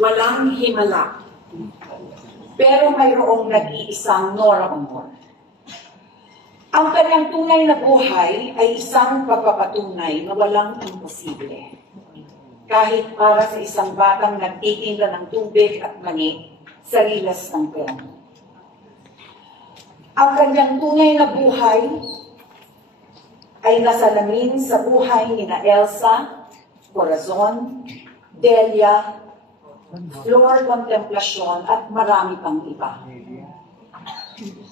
walang himala. Pero mayroong nag-iisang Nora Honor. Ang kanyang tunay na buhay ay isang pagpapatunay na walang imposible. Kahit para sa isang batang nagtitinda ng tubig at mani sa rilas ng pera. Ang kanyang tunay na buhay ay nasalamin sa buhay ni na Elsa, Corazon, Delia, Flor Contemplacion at marami pang iba.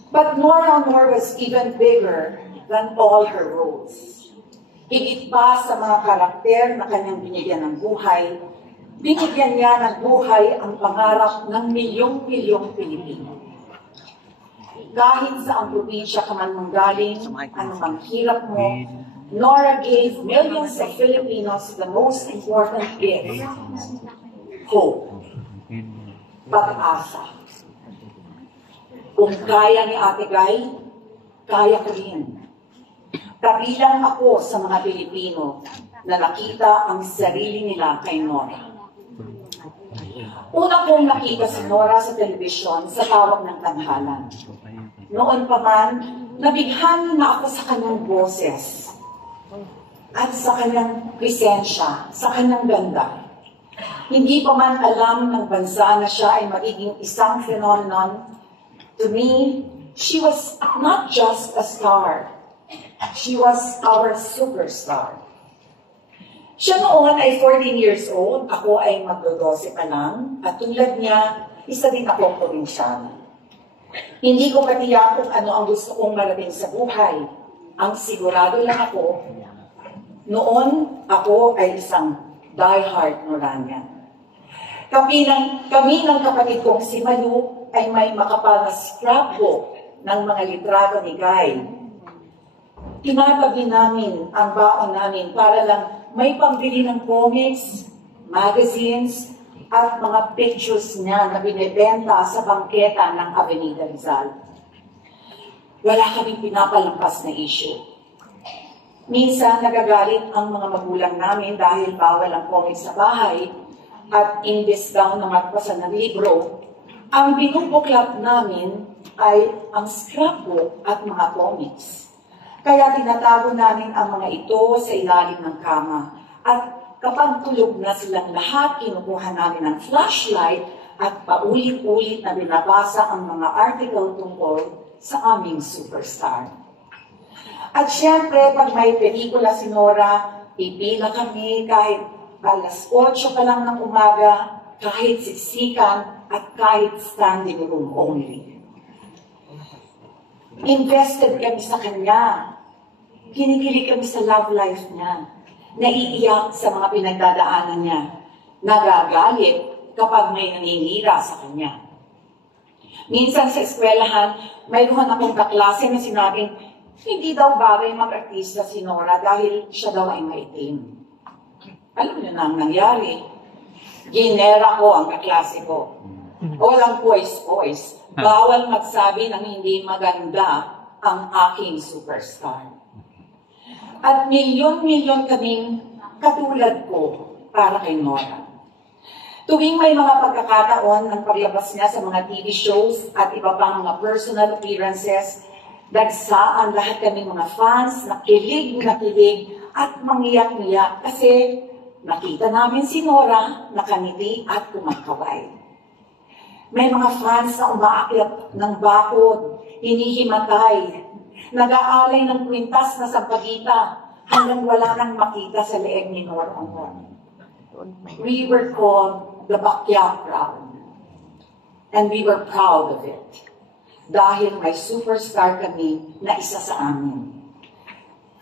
But Nora Honor was even bigger than all her roles. Higit pa sa mga karakter na kanyang binigyan ng buhay, binigyan niya ng buhay ang pangarap ng milyong-milyong Pilipino. Kahit sa ang probinsya ka man manggaling, anumang hirap mo, Nora gave millions of Filipinos the most important gift, hope, pag-asa. Kung kaya ni Ate Guy, kaya ko rin. Kabilang ako sa mga Pilipino na nakita ang sarili nila kay Nora. Una kong nakita si Nora sa telebisyon sa tawag ng tanghalan. Noon pa man, nabighani na ako sa kanyang boses at sa kanyang presensya, sa kanyang ganda. Hindi pa man alam ng bansa na siya ay magiging isang phenomenon. To me, she was not just a star. She was our superstar. Siya noon ay 14 years old, ako ay magdodose pa lang, at tulad niya, isa din akong probinsyana. Hindi ko matiyak kung ano ang gusto kong marating sa buhay. Ang sigurado lang ako, noon ako ay isang diehard Noranian. Kami ng kapatid kong si Malu ay may makapal na scrapbook ng mga litrato ni Guy. Tinatabi namin ang baon namin para lang may pambili ng comics, magazines, at mga pictures niya na binibenta sa bangketa ng Avenida Rizal. Wala kaming pinapalampas na issue. Minsan nagagalit ang mga magulang namin dahil bawal ang comics sa bahay at imbes daw na magpasan ng libro, ang binubuklat namin ay ang scrapbook at mga comics. Kaya tinatago namin ang mga ito sa ilalim ng kama. At kapag tulog na silang lahat, kinukuha namin ng flashlight at paulit-ulit na binabasa ang mga article tungkol sa aming superstar. At syempre, pag may pelikula si Nora, pipila kami kahit alas 8 pa lang ng umaga, kahit siksikan at kahit standing room only. Invested kami sa kanya. Kinikilig kami sa love life niya. Naiiyak sa mga pinagdadaanan niya. Nagagalit kapag may naninira sa kanya. Minsan sa eskwelahan, mayroon akong kaklase na sinabing, hindi daw bagay mag-artista si Nora dahil siya daw ay maitim. Alam niyo na ang nangyari. Ginera ko ang kaklase ko. Walang poise. Bawal magsabi ng hindi maganda ang aking superstar. At milyon-milyon kaming katulad ko para kay Nora. Tuwing may mga pagkakataon ng paglabas niya sa mga TV shows at iba pang mga personal appearances, dagsaan lahat kaming mga fans na kilig at mangiyak-ngiyak kasi nakita namin si Nora nakangiti at kumakaway. May mga fans na umaakyat ng bakod, hinihimatay, nag-aalay ng kwintas na sampagita hanggang wala nang makita sa leeg ni Nora Honor. We were called the Bakyak crowd. And we were proud of it. Dahil may superstar kami na isa sa amin.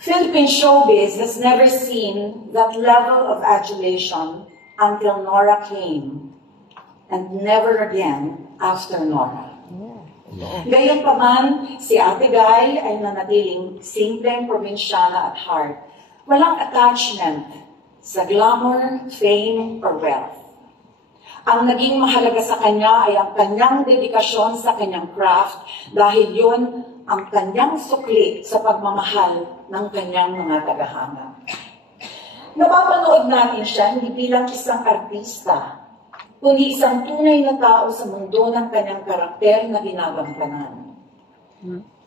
Philippine showbiz has never seen that level of adulation until Nora came. And never again after Nora. Gayunpaman, si Ate Guy ay nanatiling simpleng probinsyana at heart. Walang attachment sa glamour, fame, or wealth. Ang naging mahalaga sa kanya ay ang kanyang dedikasyon sa kanyang craft dahil yun ang kanyang sukli sa pagmamahal ng kanyang mga tagahanga. Napapanood natin siya hindi bilang isang artista, kundi isang tunay na tao sa mundo ng kanyang karakter na ginagampanan.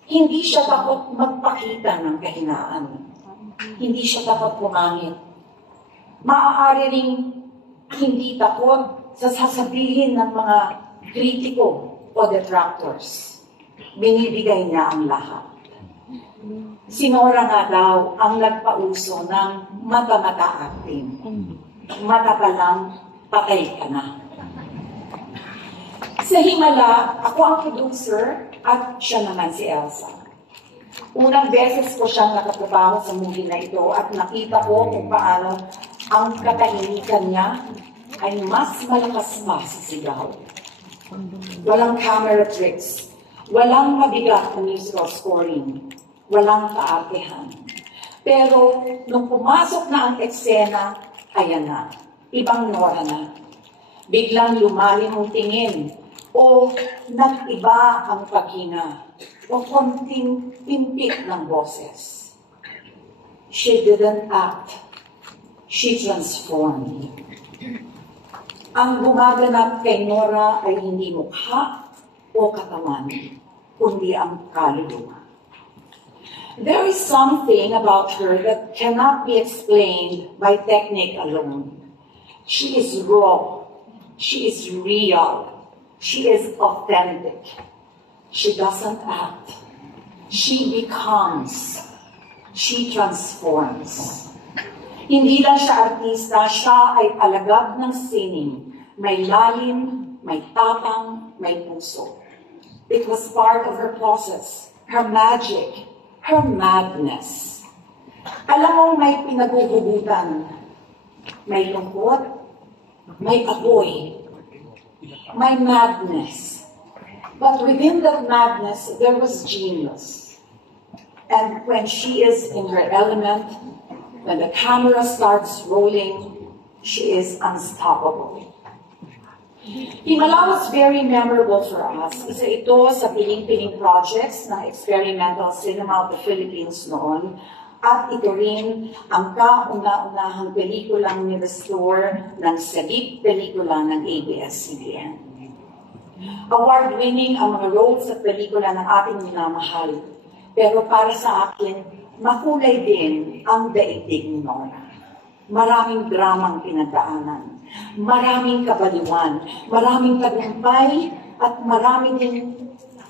Hindi siya takot magpakita ng kahinaan. Hindi siya takot pumangit. Maaari ring hindi takot sa sasabihin ng mga kritiko o detractors. Binibigay niya ang lahat. Si Nora nga daw ang nagpauso ng mata-mata acting. Mata pa lang, patay ka na. Sa Himala, ako ang producer at siya naman si Elsa. Unang beses ko siyang nakatrabaho sa movie na ito at nakita ko kung paano ang katahimikan niya ay mas malakas pa sa sigaw. Walang camera tricks, walang mabigat na musical scoring, walang kaartehan. Pero nung pumasok na ang eksena, ayan na, ibang Nora na. Biglang lumalim ang tingin o nag-iba ang paghina o konting pimpik ng boses. She didn't act. She transformed. Ang gumaganap kay Nora ay hindi mukha o katawan, kundi ang kaluluwa. There is something about her that cannot be explained by technique alone. She is raw. She is real. She is authentic. She doesn't act. She becomes. She transforms. Hindi lang siya artista, siya ay alagad ng sining. May lalim, may tapang, may puso. It was part of her process, her magic, her madness. Alam mo, may pinagugugutan. May lungkot, may apoy, may madness. But within that madness, there was genius. And when she is in her element, when the camera starts rolling, she is unstoppable. Himala was very memorable for us. Isa ito sa piling-piling projects ng Experimental Cinema of the Philippines noon. At ito rin ang kauna-unahang pelikulang ni-restore ng sagip pelikula ng ABS-CBN. Award-winning ang mga roles at pelikula ng ating minamahal. Pero para sa akin, makulay din ang daigdig ni Nora. Maraming dramang pinagdaanan, maraming kabaliwan, maraming tagumpay, at maraming din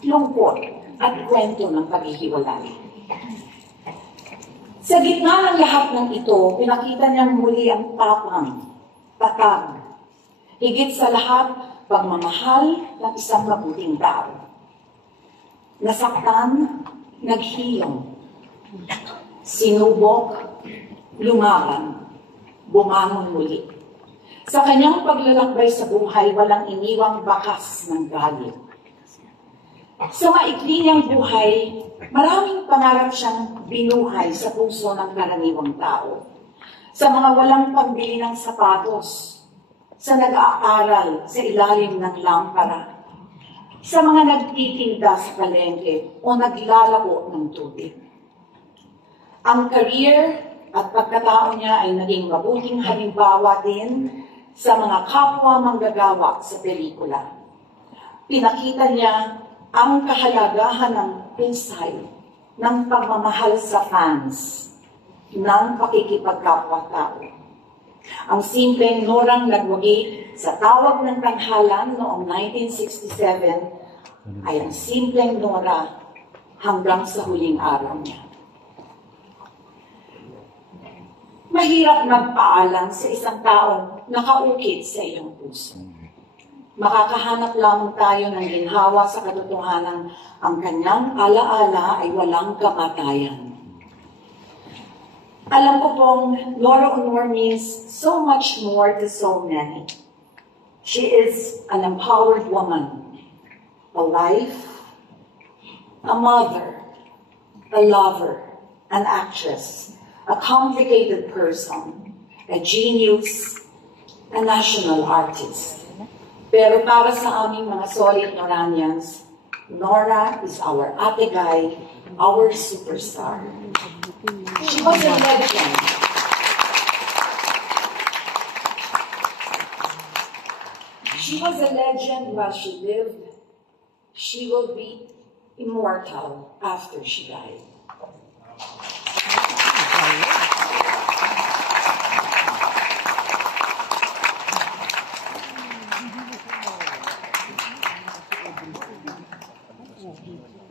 lungkot at kwento ng paghihiwalay. Sa gitna ng lahat ng ito, pinakita niyang muli ang tapang, tatag, higit sa lahat, pagmamahal ng isang mabuting tao. Nasaktan, naghilom, sinubok, lumaban, bumangon muli. Sa kanyang paglalakbay sa buhay, walang iniwang bakas ng galit. Sa maikli niyang buhay, maraming pangarap siyang binuhay sa puso ng karaniwang tao. Sa mga walang pambili ng sapatos, sa nag-aaral sa ilalim ng lampara, sa mga nagtitinda sa palengke o naglalako ng tubig. Ang career at pagkatao niya ay naging mabuting halimbawa din sa mga kapwa manggagawa sa pelikula. Pinakita niya ang kahalagahan ng pinsay, ng pagmamahal sa fans, ng pakikipagkapwa-tao. Ang simpleng Norang nagwagi sa tawag ng tanghalan noong 1967 ay ang simpleng Nora hanggang sa huling araw niya. Mahirap magpaalam sa isang taong nakaukit sa iyong puso. Makakahanap lamang tayo ng ginhawa sa katotohanan ang kanyang alaala ay walang kamatayan. Alam ko pong Nora Aunor means so much more to so many. She is an empowered woman, a wife, a mother, a lover, an actress, a complicated person, a genius, a national artist. Pero para sa aming mga solid Noranians, Nora is our ate guy, our superstar. She was a legend. She was a legend while she lived. She will be immortal after she died. Thank you.